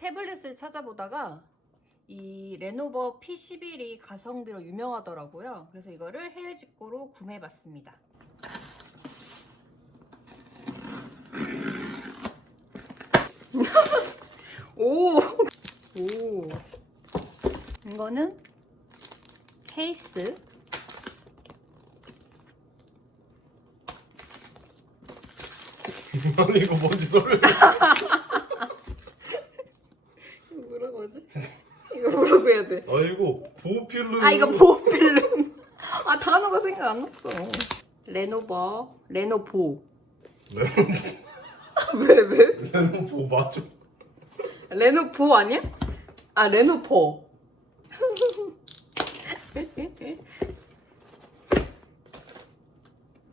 태블릿을 찾아보다가 이 레노버 P11이 가성비로 유명하더라고요. 그래서 이거를 해외 직구로 구매해봤습니다. 오! 오! 이거는 케이스. 아니 이거 뭔지 소리 이거 뭐라고 하지? 이거 뭐라고 해야 돼? 아이고 보필름. 아 이거 보필름. 아 단어가 생각 안 났어. 레노버 레노보. 왜 왜? 레노버 맞아. 레노보 아니야? 아 레노버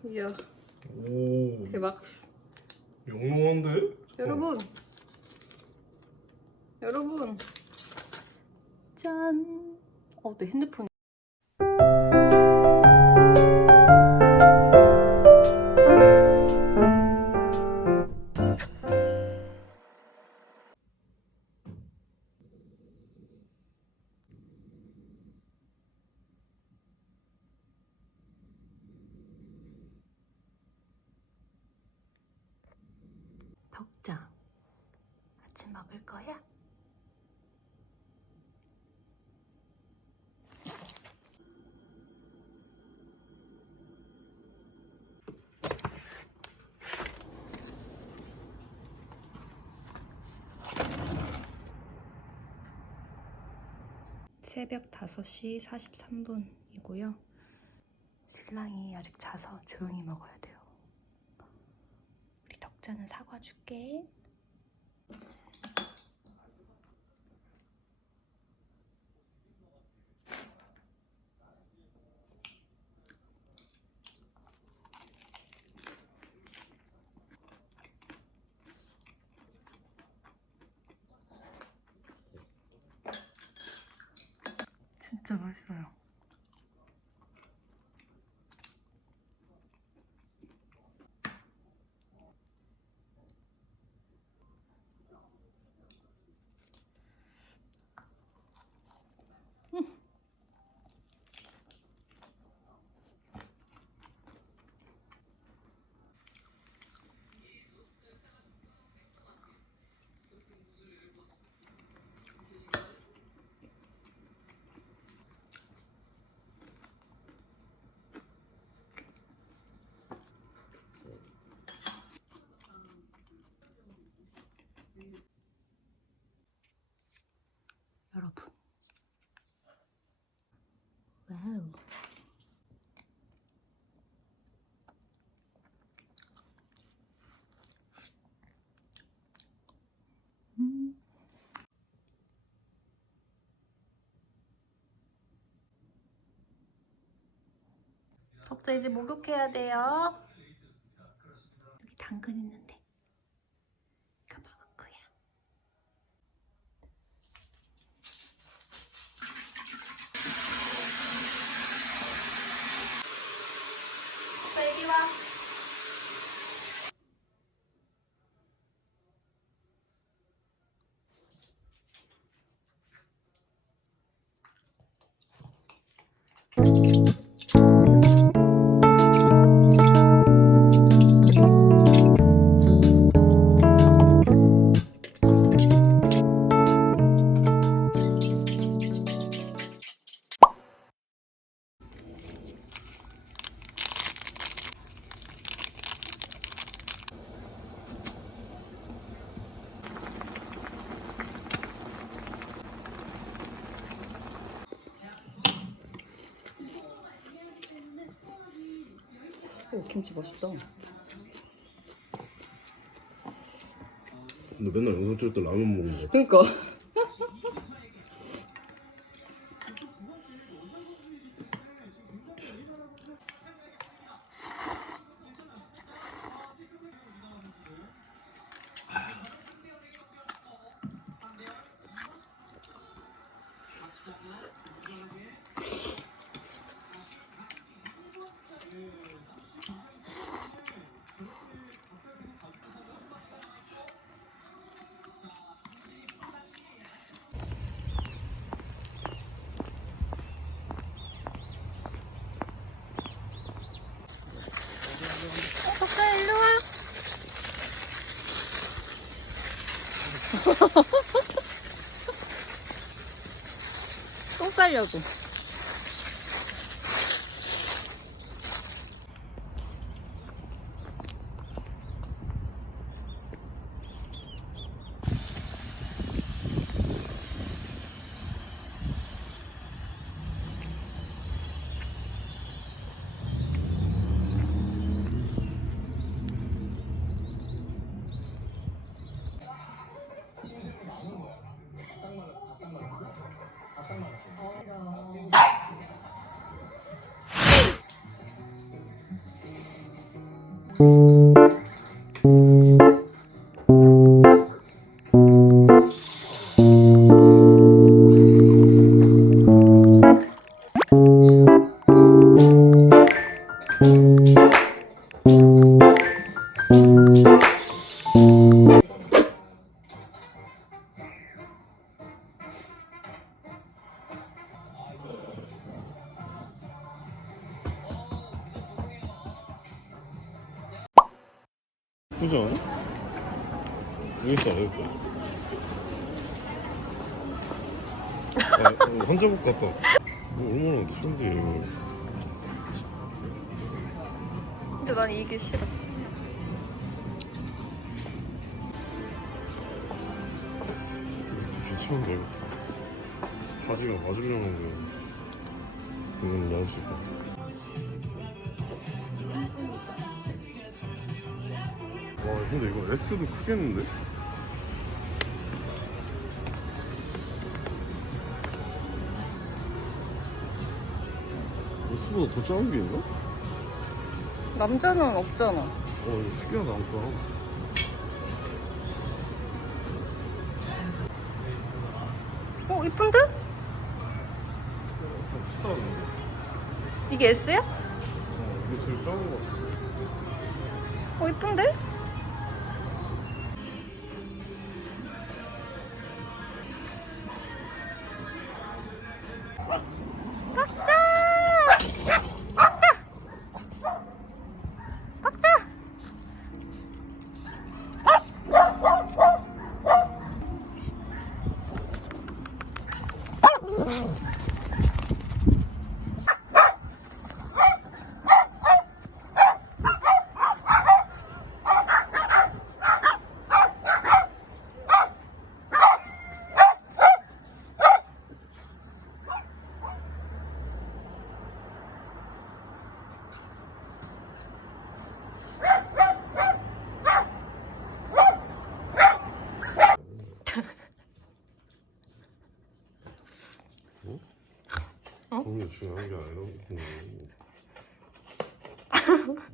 이야 오. 대박. 영롱한데? 여러분. 여러분 짠 어, 내 핸드폰 덕장 아침 먹을 거야? 새벽 5시 43분이고요. 신랑이 아직 자서 조용히 먹어야 돼요. 우리 덕자는 사과 줄게. 진짜 맛있어요. 여러분. 와우. 음. 덕자 이제 목욕해야 돼요. 여기 당근 있는데. 오, 김치 맛있다. 너 맨날 영상 찍을 때 라면 먹는 거 그니까. 똥 싸려고. 4천만 원. thank you 그지 않아? 여기 있어 여기 있다 아, 어, 환자복 같다. 이거 얼마나 추운데 이거. 근데 난 이게 싫어. 괜찮은데 이거 바지가 맞으려면 그건 나올 수 있다 와 근데 이거 S도 크겠는데? S보다 더 작은 게 있나? 남자는 없잖아. 어 이거 특이하다 아까 어, 이쁜데? 좀 크다 근데 이게 S야? 어 이게 제일 작은 거 같아 어, 이쁜데? 어? 그게 중요한 게 아니라 그냥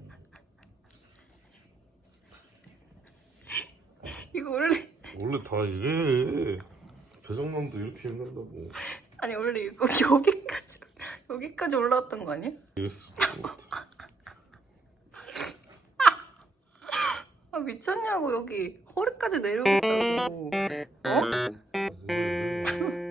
이거 원래, 원래 다 이래 배정남도 이렇게 힘든다고 아니, 원래 이거 여기까지, 여기까지 올라왔던 거 아니야? 이랬을 것 같아 아, 미쳤냐고, 여기. 허리까지 내려오고 있다고. 어? 원래